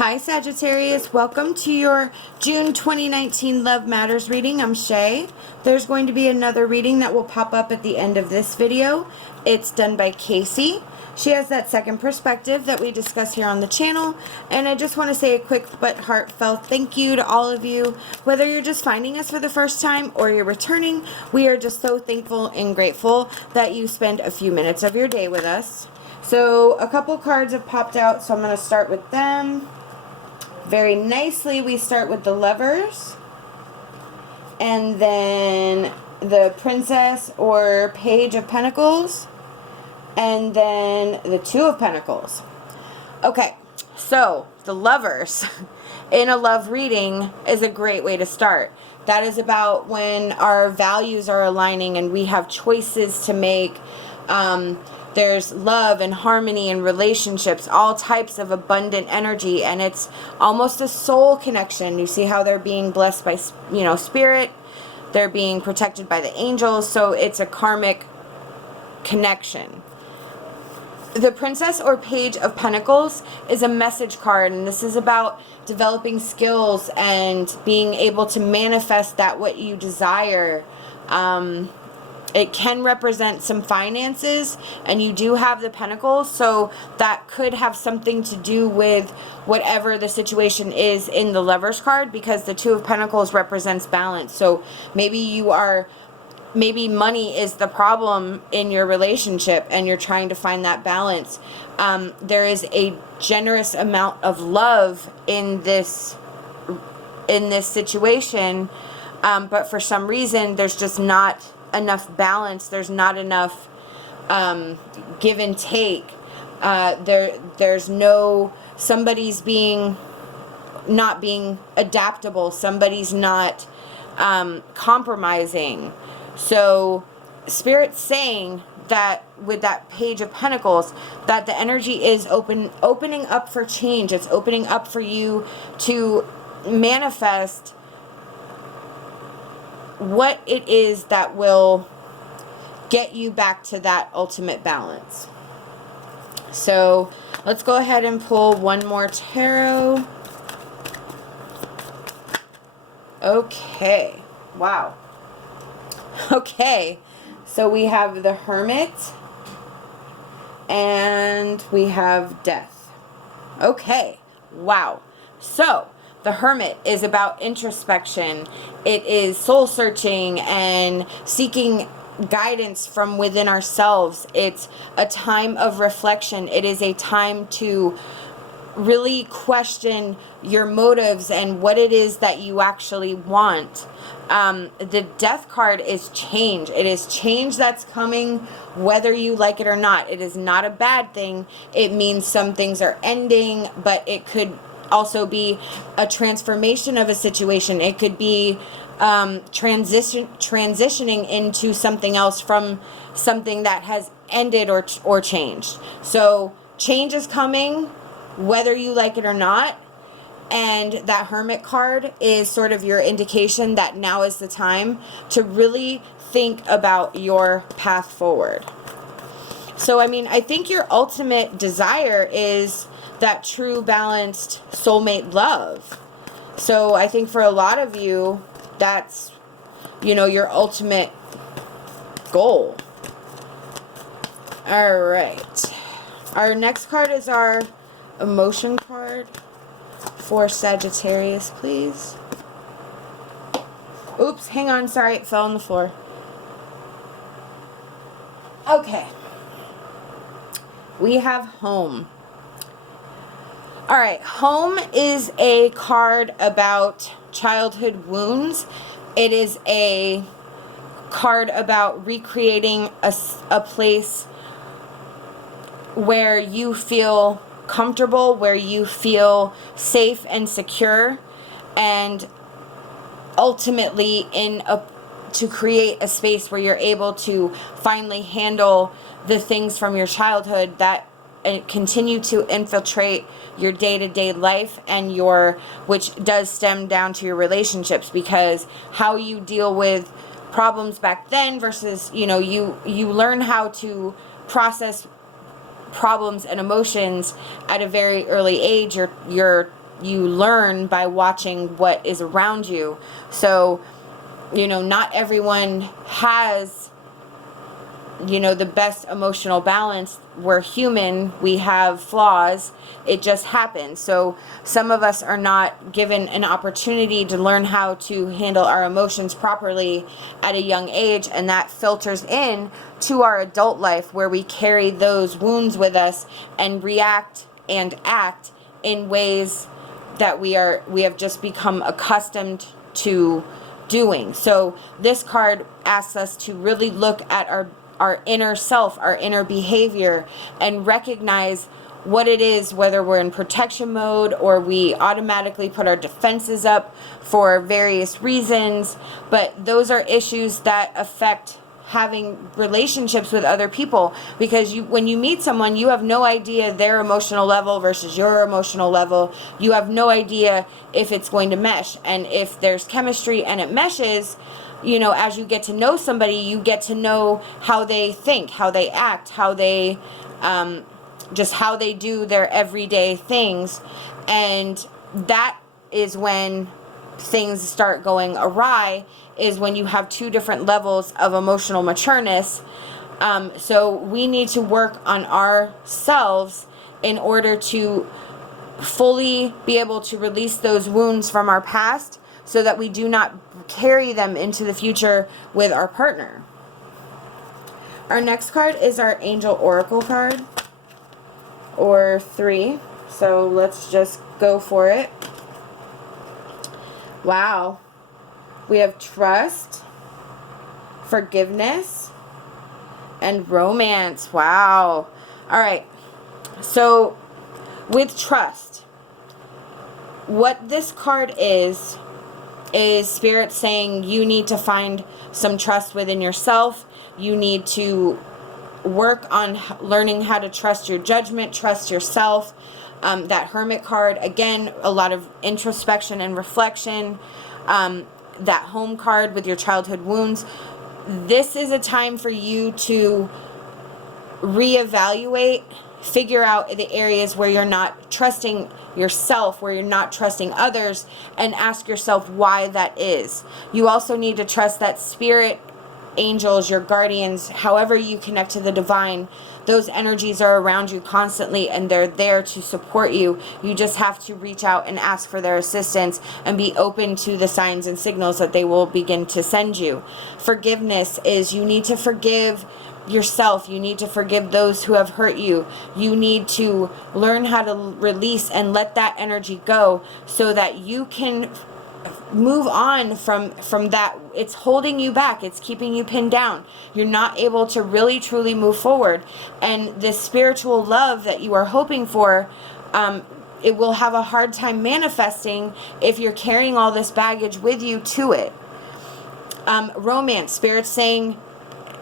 Hi Sagittarius, welcome to your June 2019 Love Matters reading. I'm Shae. There's going to be another reading that will pop up at the end of this video. It's done by Kacee. She has that second perspective that we discuss here on the channel. And I just want to say a quick but heartfelt thank you to all of you. Whether you're just finding us for the first time or you're returning, we are just so thankful and grateful that you spend a few minutes of your day with us. So a couple cards have popped out, so I'm going to start with them. Very nicely, we start with the Lovers, and then the Princess or Page of Pentacles, and then the Two of Pentacles. Okay, so the Lovers in a love reading is a great way to start. That is about when our values are aligning and we have choices to make. There's love and harmony and relationships, all types of abundant energy, and it's almost a soul connection. You see how they're being blessed by, spirit. They're being protected by the angels, so it's a karmic connection. The Princess or Page of Pentacles is a message card, and this is about developing skills and being able to manifest that what you desire. It can represent some finances, and you do have the Pentacles, so that could have something to do with whatever the situation is in the Lovers card, because the Two of Pentacles represents balance. So maybe money is the problem in your relationship and you're trying to find that balance. There is a generous amount of love in this situation, but for some reason there's just not enough balance. There's not enough give and take. There's no, somebody's not being adaptable, somebody's not compromising. So Spirit's saying that with that Page of Pentacles, that the energy is opening up for change. It's opening up for you to manifest what it is that will get you back to that ultimate balance. So let's go ahead and pull one more tarot. Okay. Wow. Okay. So we have the Hermit and we have Death. Okay. Wow. So the Hermit is about introspection. It is soul searching and seeking guidance from within ourselves. It's a time of reflection. It is a time to really question your motives and what it is that you actually want. The Death card is change. It is change that's coming whether you like it or not. It is not a bad thing. It means some things are ending, but it could also be a transformation of a situation. It could be transitioning into something else from something that has ended or changed. So change is coming whether you like it or not, and that Hermit card is sort of your indication that now is the time to really think about your path forward. So I think your ultimate desire is that true balanced soulmate love. So I think for a lot of you, that's, your ultimate goal. All right. Our next card is our emotion card for Sagittarius, please. Oops, hang on. Sorry, it fell on the floor. Okay. We have Home. All right, Home is a card about childhood wounds. It is a card about recreating a place where you feel comfortable, where you feel safe and secure, and ultimately to create a space where you're able to finally handle the things from your childhood that continue to infiltrate your day-to-day life and which does stem down to your relationships, because how you deal with problems back then versus, you learn how to process problems and emotions at a very early age. Your you learn by watching what is around you. So, you know, not everyone has, you know, the best emotional balance. We're human, we have flaws, it just happens. So some of us are not given an opportunity to learn how to handle our emotions properly at a young age, and that filters in to our adult life, where we carry those wounds with us and react and act in ways that we have just become accustomed to doing. So this card asks us to really look at our inner self, our inner behavior, and recognize what it is, whether we're in protection mode or we automatically put our defenses up for various reasons. But those are issues that affect having relationships with other people, because when you meet someone, you have no idea their emotional level versus your emotional level. You have no idea if it's going to mesh, and if there's chemistry and it meshes, you know, as you get to know somebody, you get to know how they think, how they act, how they just how they do their everyday things. And that is when things start going awry, is when you have two different levels of emotional matureness. So we need to work on ourselves in order to fully be able to release those wounds from our past, so that we do not carry them into the future with our partner. Our next card is our Angel Oracle card, or 3. So let's just go for it. Wow. We have trust, forgiveness, and romance. Wow. All right. So with trust, what this card is Spirit saying you need to find some trust within yourself. You need to work on learning how to trust your judgment, trust yourself. That Hermit card, again, a lot of introspection and reflection. That Home card with your childhood wounds. This is a time for you to reevaluate, figure out the areas where you're not trusting yourself, where you're not trusting others, and ask yourself why that is. You also need to trust that spirit, angels, your guardians, however you connect to the divine, those energies are around you constantly, and they're there to support you. You just have to reach out and ask for their assistance and be open to the signs and signals that they will begin to send you. Forgiveness is you need to forgive yourself. You need to forgive those who have hurt you. You need to learn how to release and let that energy go, so that you can move on from that. It's holding you back. It's keeping you pinned down. You're not able to really truly move forward. And this spiritual love that you are hoping for, it will have a hard time manifesting if you're carrying all this baggage with you to it. Romance, Spirit's saying,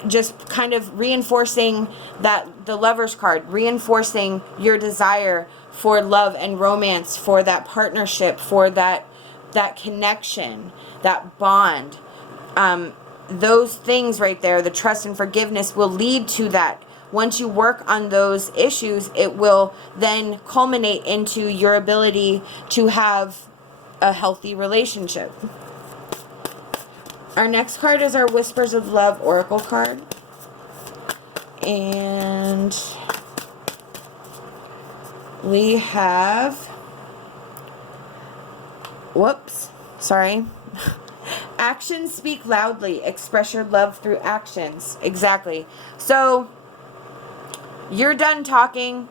just kind of reinforcing that, the Lover's card, reinforcing your desire for love and romance, for that partnership, for that connection, that bond. Those things right there, the trust and forgiveness, will lead to that. Once you work on those issues, it will then culminate into your ability to have a healthy relationship. Our next card is our Whispers of Love Oracle card. And we have, whoops, sorry. Actions speak loudly. Express your love through actions. Exactly. So, you're done talking.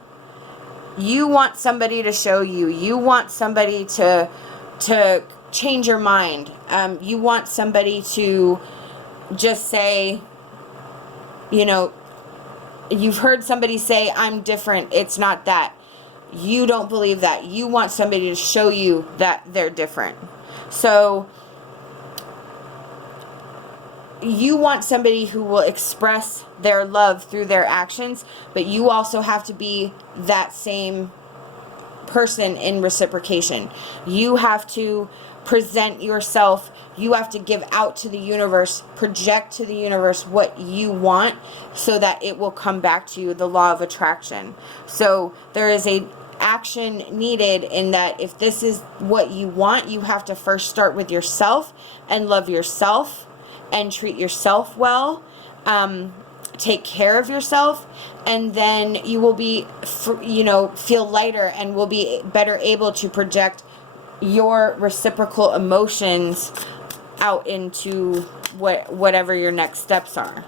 You want somebody to show you. You want somebody to change your mind. You want somebody to just say, you know, you've heard somebody say, I'm different. It's not that. You don't believe that. You want somebody to show you that they're different. So you want somebody who will express their love through their actions, but you also have to be that same person in reciprocation. You have to present yourself. You have to give out to the universe, project to the universe what you want, so that it will come back to you, the law of attraction. So there is a action needed, in that if this is what you want, you have to first start with yourself and love yourself and treat yourself well, take care of yourself, and then you will be, you know, feel lighter and will be better able to project your reciprocal emotions out into whatever your next steps are.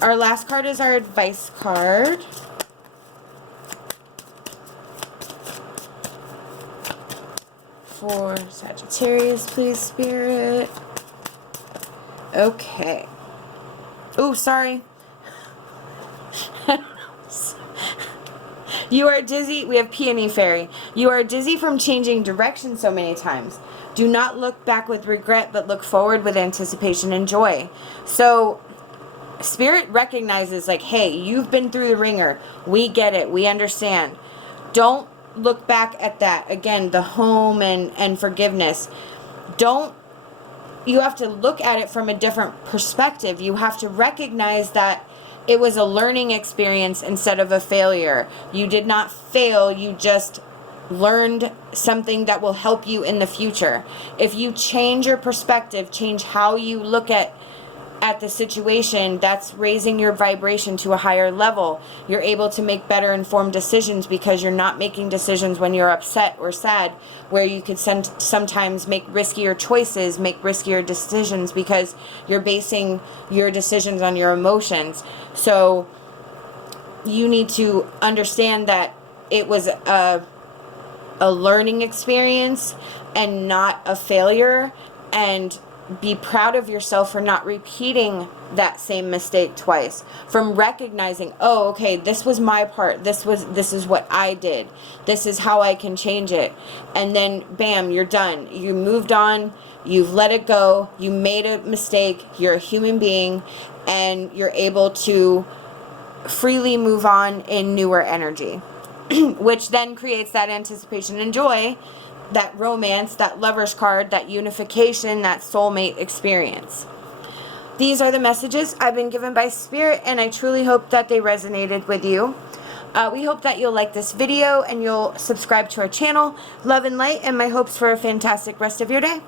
Our last card is our advice card. For Sagittarius, please, Spirit. Okay. Oh, sorry. You are dizzy. We have Peony Fairy. You are dizzy from changing direction so many times. Do not look back with regret, but look forward with anticipation and joy. So, Spirit recognizes, like, hey, you've been through the ringer. We get it. We understand. Don't look back at that. Again, the home and forgiveness. You have to look at it from a different perspective. You have to recognize that it was a learning experience instead of a failure. You did not fail. You just learned something that will help you in the future. If you change your perspective, change how you look at the situation, that's raising your vibration to a higher level. You're able to make better informed decisions because you're not making decisions when you're upset or sad, where you could sometimes make riskier choices, make riskier decisions because you're basing your decisions on your emotions. So you need to understand that it was a learning experience and not a failure, and be proud of yourself for not repeating that same mistake twice. From recognizing, oh, okay, this was my part. This is what I did. This is how I can change it. And then, bam, you're done. You moved on. You've let it go. You made a mistake. You're a human being, and you're able to freely move on in newer energy, which then creates that anticipation and joy, that romance, that lover's card, that unification, that soulmate experience. These are the messages I've been given by Spirit, and I truly hope that they resonated with you. We hope that you'll like this video and you'll subscribe to our channel. Love and light, and my hopes for a fantastic rest of your day.